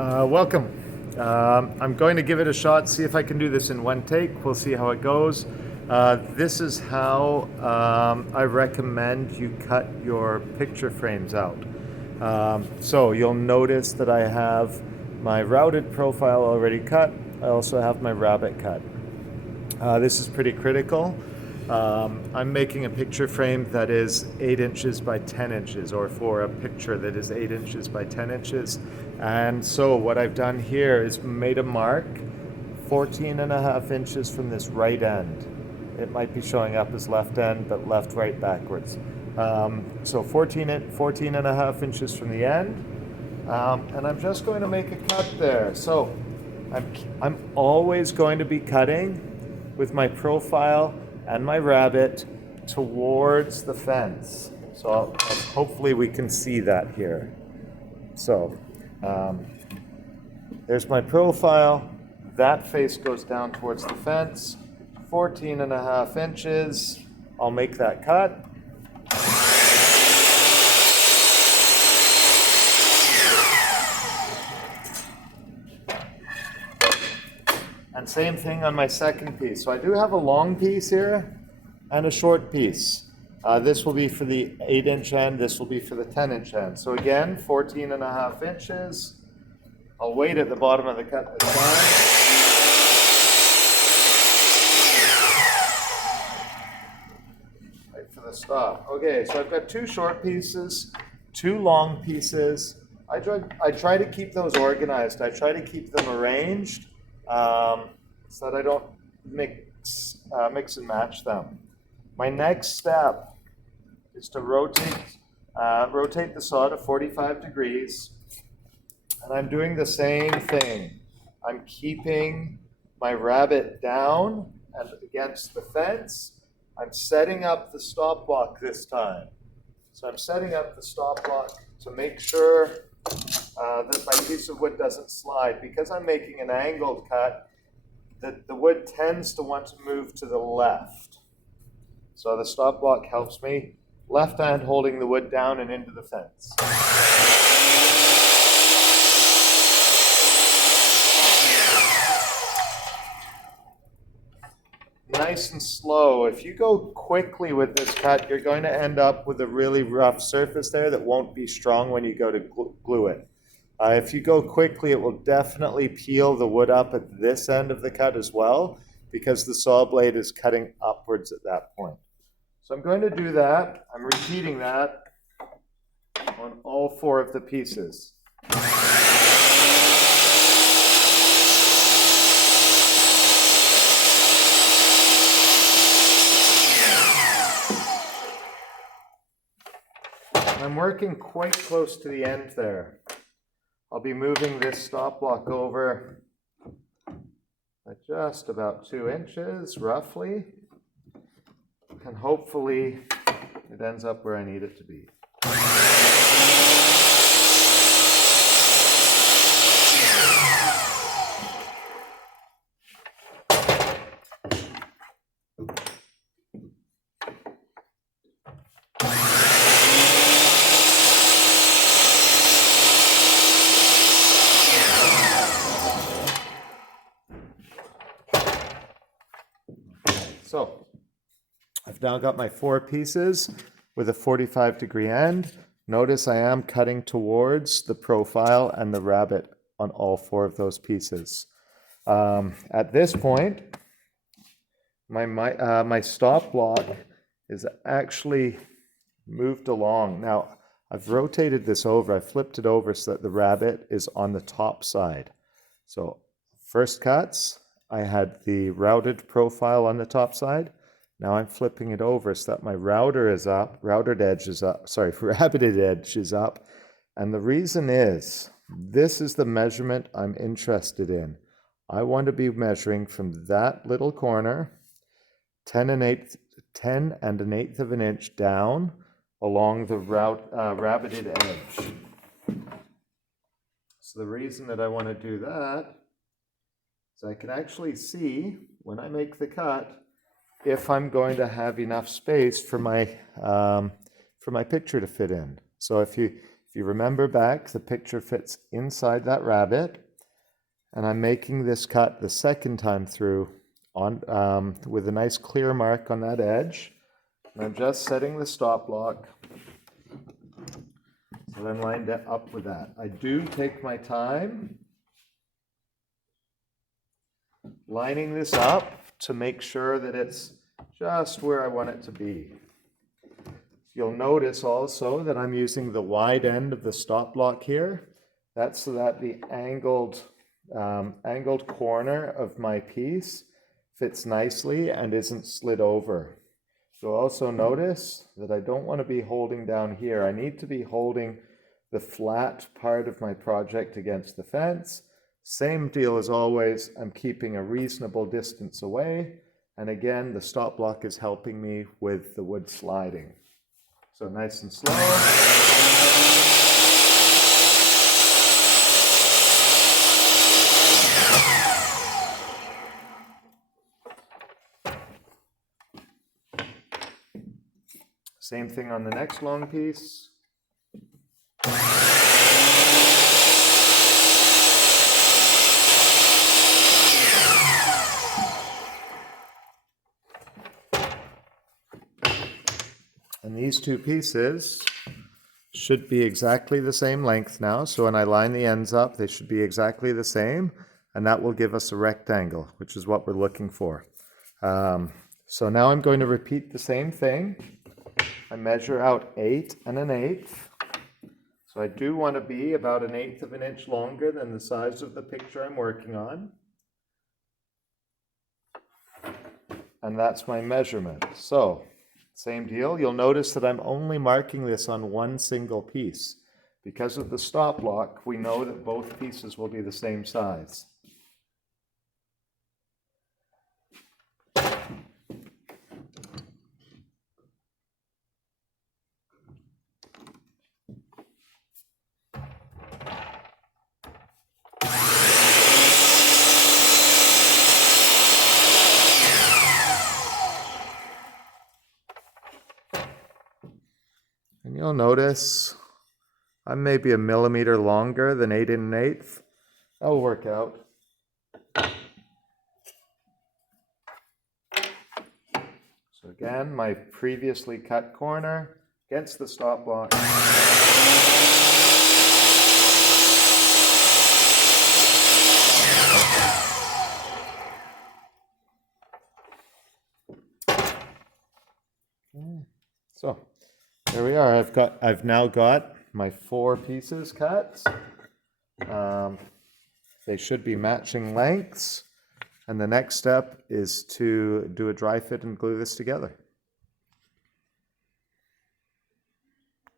Welcome. I'm going to give it a shot, see if I can do this in one take. We'll see how it goes. This is how I recommend you cut your picture frames out. So you'll notice that I have my routed profile already cut. I also have my rabbet cut. This is pretty critical. I'm making a picture frame that is 8 inches by 10 inches, or for a picture that is 8 inches by 10 inches. And so what I've done here is made a mark 14.5 inches from this right end. It might be showing up as left end, but left, right, backwards. So 14.5 inches from the end. And I'm just going to make a cut there. So I'm always going to be cutting with my profile and my rabbet towards the fence. So hopefully we can see that here. So there's my profile. That face goes down towards the fence. 14.5 inches. I'll make that cut. And same thing on my second piece. So I do have a long piece here and a short piece. This will be for the 8-inch end. This will be for the 10-inch end. So again, 14.5 inches. I'll wait at the bottom of the cut this time. Wait for the stop. Okay, so I've got 2 short pieces, 2 long pieces. I try to keep those organized. I try to keep them arranged. So that I don't mix and match them. My next step is to rotate the saw to 45 degrees, and I'm doing the same thing. I'm keeping my rabbet down and against the fence. I'm setting up the stop block this time. So I'm setting up the stop block to make sure that my piece of wood doesn't slide. Because I'm making an angled cut, the wood tends to want to move to the left. So the stop block helps me. Left hand holding the wood down and into the fence. Nice and slow. If you go quickly with this cut, you're going to end up with a really rough surface there that won't be strong when you go to glue it. If you go quickly, it will definitely peel the wood up at this end of the cut as well, because the saw blade is cutting upwards at that point. So I'm going to do that. I'm repeating that on all 4 of the pieces. I'm working quite close to the end there. I'll be moving this stop block over at just about 2 inches, roughly, and hopefully it ends up where I need it to be. So I've now got my 4 pieces with a 45-degree end. Notice I am cutting towards the profile and the rabbet on all 4 of those pieces. At this point, my stop block is actually moved along. Now, I've rotated this over. I flipped it over so that the rabbet is on the top side. So first cuts, I had the routed profile on the top side. Now I'm flipping it over so that my rabbeted edge is up. And the reason is, this is the measurement I'm interested in. I want to be measuring from that little corner, 10 and an eighth of an inch down along the rabbeted edge. So the reason that I want to do that is I can actually see when I make the cut if I'm going to have enough space for my picture to fit in. So if If you remember back, the picture fits inside that rabbet, and I'm making this cut the second time through on with a nice clear mark on that edge. And I'm just setting the stop block so that I'm lined up with that. I do take my time lining this up to make sure that it's just where I want it to be. You'll notice also that I'm using the wide end of the stop block here. That's so that the angled corner of my piece fits nicely and isn't slid over. You'll also notice that I don't want to be holding down here. I need to be holding the flat part of my project against the fence. Same deal as always, I'm keeping a reasonable distance away. And again, the stop block is helping me with the wood sliding. So nice and slow. Same thing on the next long piece. And these two pieces should be exactly the same length now. So when I line the ends up, they should be exactly the same. And that will give us a rectangle, which is what we're looking for. So now I'm going to repeat the same thing. I measure out 8 1/8. So I do want to be about 1/8 of an inch longer than the size of the picture I'm working on. And that's my measurement. So same deal. You'll notice that I'm only marking this on one single piece. Because of the stop block, we know that both pieces will be the same size. And you'll notice I'm maybe 1 millimeter longer than 8 1/8. That'll work out. So again, my previously cut corner against the stop block. So there we are. I've now got my 4 pieces cut. They should be matching lengths. And the next step is to do a dry fit and glue this together.